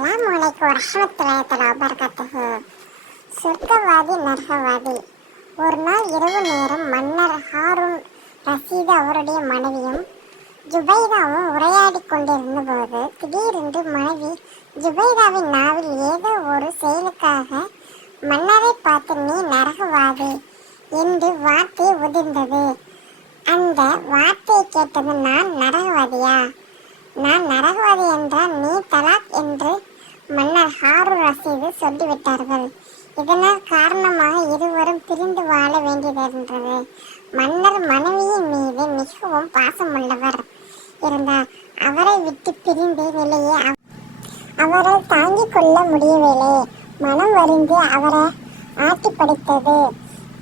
அஸ்லாம் அலைக்கும் வரஹ்மத்துல்லாஹி தஆலா வபரகாத்துஹு. சொர்க்கவாதி நரகவாதி. ஒரு நாள் இரவு நேரம் மன்னர் ஹாரூன் ரஷீது அவருடைய மனைவியும் ஜுபைதாவும் உரையாடி கொண்டிருந்த போது திடீரென்று மனைவி ஜுபைதாவின் நாவில் ஏதோ ஒரு செயலுக்காக மன்னரை பார்த்து நீ நரகவாதி என்று வார்த்தை உதிர்ந்தது. அந்த வார்த்தையை கேட்டது நான் நரகவாதியா? நான் நரகவாதி என்றால் நீ தலை என்று மன்னர் ஹாரூன் ரஷீது சொல்லிவிட்டார்கள் இதனால் காரணமாக இருவரும் பிரிந்து வாழ வேண்டியதிருந்தது. மன்னர் மனைவியின் மீது மிகவும் பாசமுள்ளவர். இருந்தார். அவரை விட்டு பிரிந்த நிலையை அவரால் தாங்கிக் கொள்ள முடியவில்லை. மனம் வருந்தி அவரை ஆட்டி படித்தது.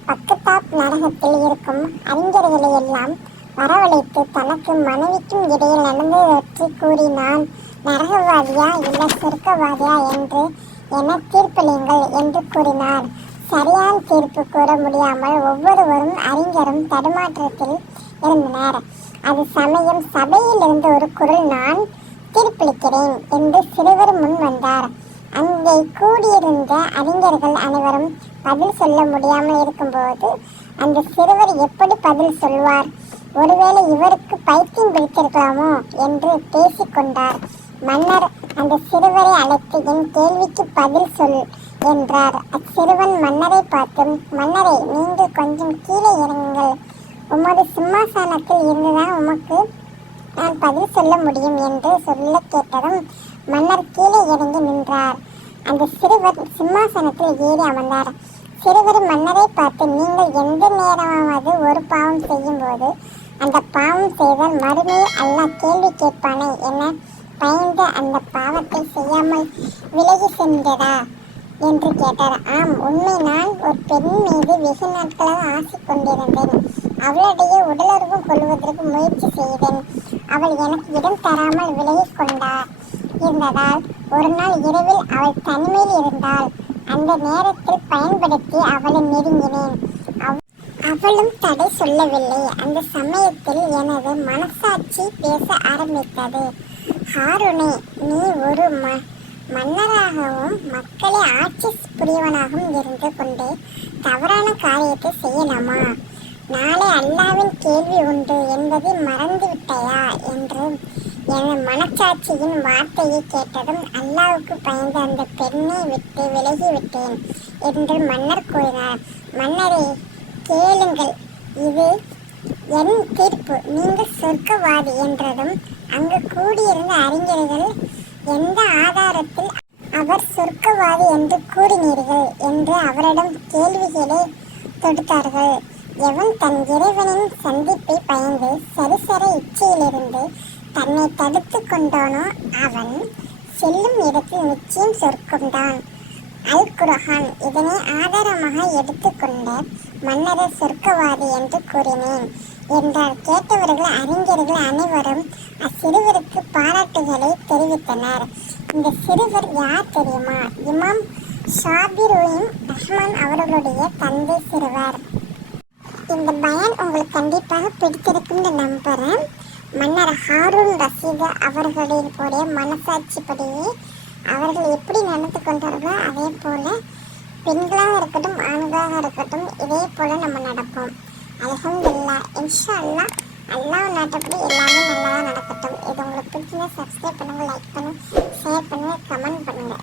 பக்கத்தாப் நாடகத்தில் இருக்கும் அறிஞர்களை எல்லாம் வரவழைத்து தனக்கு மனைவிக்கும் இடையில் நடந்ததை கூறினான். நரகவாதியா இல்லை சொர்க்கவாதியா என்று என தீர்ப்பளியுங்கள் என்று கூறினார். சரியான தீர்ப்பு கூற முடியாமல் ஒவ்வொருவரும் அறிஞரும் தடுமாற்றத்தில் இருந்தனர். அது சமயம் சபையில் இருந்த ஒரு குரல் நான் தீர்ப்பளிக்கிறேன் என்று சிறுவர் முன் வந்தார். அங்கே கூடியிருந்த அறிஞர்கள் அனைவரும் பதில் சொல்ல முடியாமல் இருக்கும்போது அந்த சிறுவர் எப்படி பதில் சொல்வார்? ஒருவேளை இவருக்கு பைத்தியம் பிடித்திருக்கலாமோ என்று பேசிக்கொண்டார். மன்னர் அந்த சிறுவரை அழைத்து என் கேள்விக்கு பதில் சொல் என்றார். அச்சிறுவன் மன்னரை பார்த்து மன்னரை நீங்கள் கொஞ்சம் கீழே இறங்குங்கள். உமது சிம்மாசனத்தில் இருந்துதான் உமக்கு நான் பதில் சொல்ல முடியும் என்று சொல்ல கேட்டதும் மன்னர் கீழே இறங்கி நின்றார். அந்த சிறுவர் சிம்மாசனத்தில் ஏறி அமர்ந்தார். சிறுவர் மன்னரை பார்த்து நீங்கள் எந்த நேரமாவது ஒரு பாவம் செய்யும் போது அந்த பாவம் செய்தால் மறுமையை அல்ல கேள்வி கேட்பானே என பயந்து அந்த பாவத்தை செய்யாமல் விலகி சென்றதா என்று கேட்டார். ஆம் உண்மை. நான் ஒரு பெண் மீது வெகு நாட்களாக ஆசை கொண்டிருந்தேன். அவளுடைய உடலுறவு கொள்வதற்கு முயற்சி செய்தேன். அவள் எனக்கு இடம் தராமல் விலகி கொண்டார் இருந்ததால் ஒரு நாள் இரவில் அவள் தனிமையில் இருந்தாள். அந்த நேரத்தில் பயன்படுத்தி அவளை நெருங்கினேன். அவளும் தடை சொல்லவில்லை. அந்த சமயத்தில் எனது மனசாட்சி பேச ஆரம்பித்தது. ஹாரூனே நீ ஒரு ம மன்னராகவும் மக்களை ஆட்சி புரியவனாகவும் இருந்து கொண்டு தவறான காரியத்தை செய்யலாமா? நாளை அல்லாவின் கேள்வி உண்டு என்பதை மறந்து விட்டாயா என்று எனது மனச்சாட்சியின் வார்த்தையை கேட்டதும் அல்லாவுக்கு பயந்த அந்த பெண்ணை விட்டு விலகிவிட்டேன் என்று மன்னர் கூறினார். மன்னரே கேளுங்கள். இது என் தீர்ப்பு. நீங்கள் சொர்க்கவாதி என்றதும் அங்கு கூடியிருந்த அறிஞர்கள் எந்த ஆதாரத்தில் அவர் சொர்க்கவாதி என்று கூறினீர்கள் என்று அவரிடம் கேள்விகளை தொடுத்தார்கள். எவன் தன் இறைவனின் சந்திப்பை பயந்து சரிசர இச்சையிலிருந்து தன்னை தடுத்து கொண்டானோ அவன் செல்லும் இடத்தில் நிச்சயம் சொர்க்கம்தான். அல் குரஹான் இதனை ஆதாரமாக எடுத்துக்கொண்ட மன்னரை சொர்க்கவாதி என்று கூறினேன். என்றார் கேட்டவர்கள் அறிஞர்கள் அனைவரும் அச்சிறுவருக்கு பாராட்டுகளை தெரிவித்தனர். இந்த சிறுவர் யார் தெரியுமா? இமாம் ஷாபிருயின் ரஹ்மான் அவர்களுடைய தந்தை சிறுவர். இந்த பயன் உங்களுக்கு கண்டிப்பாக பிடித்திருக்கும்னு நம்புகிறேன் மன்னர் ஹாரூன் ரஷீது அவர்களின் உடைய மனசாட்சிப்படியே அவர்கள் எப்படி நடந்து கொண்டார்களோ அதே போல பெண்களாக இருக்கட்டும் ஆண்களாக இருக்கட்டும் இதே போல நம்ம நடப்போம். அல்ஹம்துலில்லாஹ். இன்ஷா அல்லா அல்லாஹ் நாட்டப்படி எல்லாமே நல்லா நடக்கட்டும். இது உங்களுக்கு பிடிச்சிருந்தா சப்ஸ்கிரைப் பண்ணுங்கள் லைக் பண்ணுங்கள் ஷேர் பண்ணுங்கள் கமெண்ட் பண்ணுங்கள்